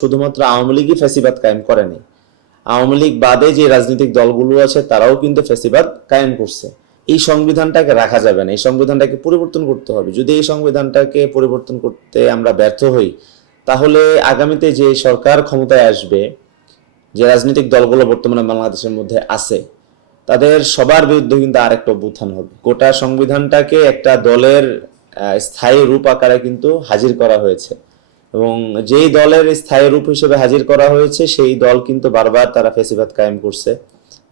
শুধুমাত্র আওয়ামী লীগই ফ্যাসিবাদ কায়েম করেনি। আওয়ামী লীগ বাদে যে রাজনৈতিক দলগুলো আছে, তারাও কিন্তু ফ্যাসিবাদ কায়েম করছে। এই সংবিধানটাকে রাখা যাবে না, এই সংবিধানটাকে পরিবর্তন করতে হবে। যদি এই সংবিধানটাকে পরিবর্তন করতে আমরা ব্যর্থ হই, তাহলে আগামীতে যে সরকার ক্ষমতায় আসবে, যে রাজনৈতিক দলগুলো বর্তমানে বাংলাদেশের মধ্যে আছে, তাদের সবার বিরুদ্ধে কিন্তু আরেকটা অভ্যুত্থান হবে। গোটা সংবিধানটাকে একটা দলের স্থায়ী রূপ আকারে কিন্তু হাজির করা হয়েছে। এবং যেই দলের স্থায়ী রূপ হিসেবে হাজির করা হয়েছে, সেই দল কিন্তু বারবার তারা ফেসিবাদ কায়েম করছে,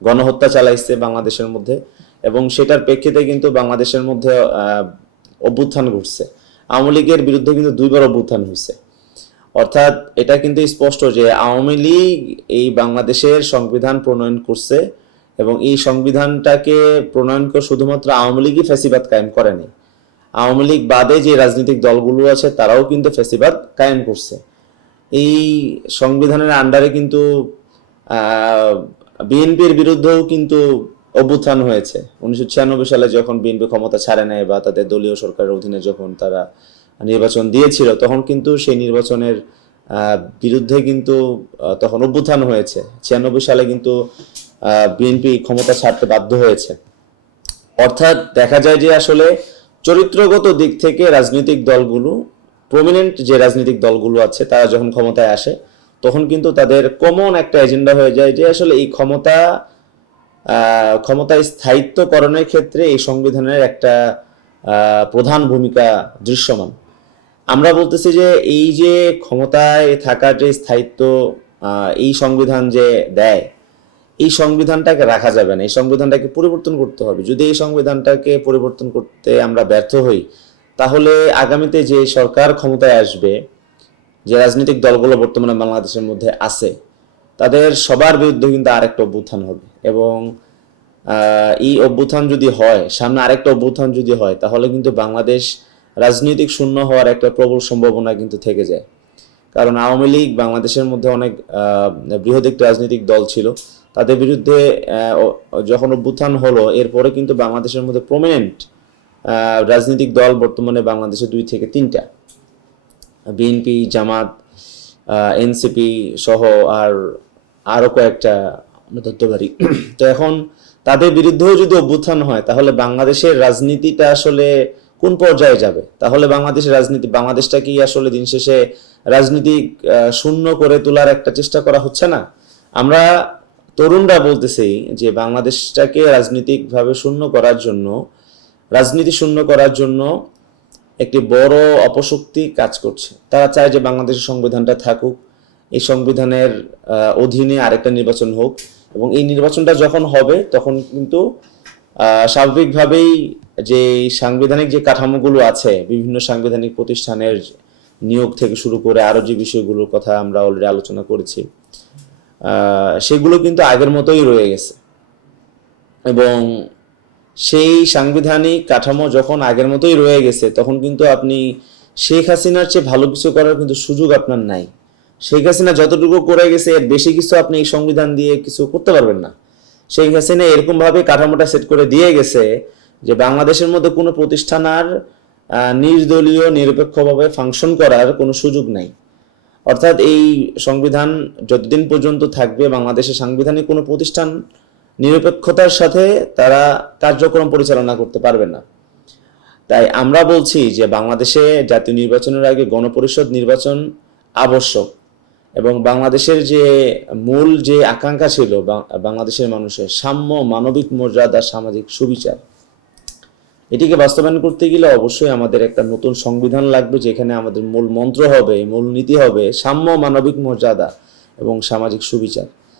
গণহত্যা চালাইছে বাংলাদেশের মধ্যে এবং সেটার প্রেক্ষিতে কিন্তু বাংলাদেশের মধ্যে অভ্যুত্থান ঘটছে। আওয়ামী লীগের বিরুদ্ধে কিন্তু দুইবার অভ্যুত্থান হয়েছে। অর্থাৎ এটা কিন্তু স্পষ্ট যে আওয়ামী লীগ এই বাংলাদেশের সংবিধান প্রণয়ন করছে এবং এই সংবিধানটাকে প্রণয়ন করে শুধুমাত্র আওয়ামী লীগই ফ্যাসিবাদ কায়েম করেনি আওয়ামী লীগ বাদে যে রাজনৈতিক দলগুলো আছে, তারাও কিন্তু ফ্যাসিবাদ কায়েম করছে। এই সংবিধানের আন্ডারে কিন্তু বিএনপির বিরুদ্ধেও কিন্তু অভ্যুত্থান হয়েছে। উনিশশো ছিয়ানব্বই সালে যখন বিএনপি ক্ষমতা ছাড়ে নেয় বা তাদের দলীয় সরকারের অধীনে যখন তারা নির্বাচন দিয়েছিল, তখন কিন্তু সেই নির্বাচনের বিরুদ্ধে কিন্তু তখন অভ্যুত্থান হয়েছে। ছিয়ানব্বই সালে কিন্তু বিএনপি ক্ষমতা ছাড়তে বাধ্য হয়েছে। অর্থাৎ দেখা যায় যে আসলে চরিত্রগত দিক থেকে রাজনৈতিক দলগুলো প্রমিনেন্ট যে রাজনৈতিক দলগুলো আছে, তারা যখন ক্ষমতায় আসে, তখন কিন্তু তাদের কমন একটা এজেন্ডা হয়ে যায় যে আসলে এই ক্ষমতা ক্ষমতায় স্থায়িত্বকরণের ক্ষেত্রে এই সংবিধানের একটা প্রধান ভূমিকা দৃশ্যমান। আমরা বলতেছি যে এই যে ক্ষমতায় থাকার যে স্থায়িত্ব এই সংবিধান যে দেয় এই সংবিধানটাকে রাখা যাবে না, এই সংবিধানটাকে পরিবর্তন করতে হবে। যদি এই সংবিধানটাকে পরিবর্তন করতে আমরা ব্যর্থ হই, তাহলে আগামীতে যে সরকার ক্ষমতায় আসবে, যে রাজনৈতিক দলগুলো বর্তমানে বাংলাদেশের মধ্যে আছে, তাদের সবার বিরুদ্ধে কিন্তু আরেকটা অভ্যুত্থান হবে এবং এই অভ্যুত্থান যদি হয়, সামনে আরেকটা অভ্যুত্থান যদি হয়, তাহলে কিন্তু বাংলাদেশ রাজনৈতিক শূন্য হওয়ার একটা প্রবল সম্ভাবনা কিন্তু থেকে যায়। কারণ আওয়ামী লীগ বাংলাদেশের মধ্যে অনেক বৃহৎ একটি রাজনৈতিক দল ছিল। তাদের বিরুদ্ধে যখন অভ্যুত্থান হলো, এরপরে কিন্তু বাংলাদেশের মধ্যে প্রমিনেন্ট রাজনৈতিক দল বর্তমানে বাংলাদেশে দুই থেকে তিনটা। বিএনপি, জামাত এনসিপি সহ আর আরও কয়েকটা ধরতে পারি তো এখন তাদের বিরুদ্ধেও যদি অভ্যুত্থান হয়, তাহলে বাংলাদেশের রাজনীতিটা আসলে কোন পর্যায়ে যাবে? তাহলে বাংলাদেশের রাজনীতি, বাংলাদেশটা কি আসলে দিন শেষে রাজনীতিক শূন্য করে তোলার একটা চেষ্টা করা হচ্ছে না? আমরা তরুণরা বলতেছি যে বাংলাদেশটাকে রাজনীতিকভাবে শূন্য করার জন্য, রাজনীতি শূন্য করার জন্য একটি বড় অপশক্তি কাজ করছে। তারা চায় যে বাংলাদেশের সংবিধানটা থাকুক, এই সংবিধানের অধীনে আরেকটা নির্বাচন হোক এবং এই নির্বাচনটা যখন হবে তখন কিন্তু স্বাভাবিকভাবেই যে সাংবিধানিক যে কাঠামোগুলো আছে, বিভিন্ন সাংবিধানিক প্রতিষ্ঠানের নিয়োগ থেকে শুরু করে আরও যে বিষয়গুলোর কথা আমরা অলরেডি আলোচনা করেছি সেগুলো কিন্তু আগের মতোই রয়ে গেছে। এবং সেই সাংবিধানিক কাঠামো যখন আগের মতোই রয়ে গেছে, তখন কিন্তু আপনি শেখ হাসিনার চেয়ে ভালো কিছু করার কিন্তু সুযোগ আপনার নাই। শেখ হাসিনা যতটুকু করে গেছে, এর বেশি কিছু আপনি এই সংবিধান দিয়ে কিছু করতে পারবেন না। শেখ হাসিনা এরকম ভাবে কাঠামোটা সেট করে দিয়ে গেছে যে বাংলাদেশের মধ্যে কোনো প্রতিষ্ঠান আর নির্দলীয়, নিরপেক্ষভাবে ফাংশন করার কোনো সুযোগ নাই। অর্থাৎ এই সংবিধান যতদিন পর্যন্ত থাকবে, বাংলাদেশের সাংবিধানিক কোনো প্রতিষ্ঠান নিরপেক্ষতার সাথে তারা কার্যক্রম পরিচালনা করতে পারবে না। তাই আমরা বলছি যে বাংলাদেশে জাতীয় নির্বাচনের আগে গণপরিষদ নির্বাচন আবশ্যক এবং বাংলাদেশের যে মূল যে আকাঙ্ক্ষা ছিল বাংলাদেশের মানুষের সাম্য, মানবিক মর্যাদা, সামাজিক সুবিচার এটিকে বাস্তবায়ন করতে গেলে অবশ্যই আমাদের একটা নতুন সংবিধান লাগবে যেখানে আমাদের মূল মন্ত্র হবে, মূল নীতি হবে সাম্য মানবিক মর্যাদা এবং সামাজিক সুবিচার।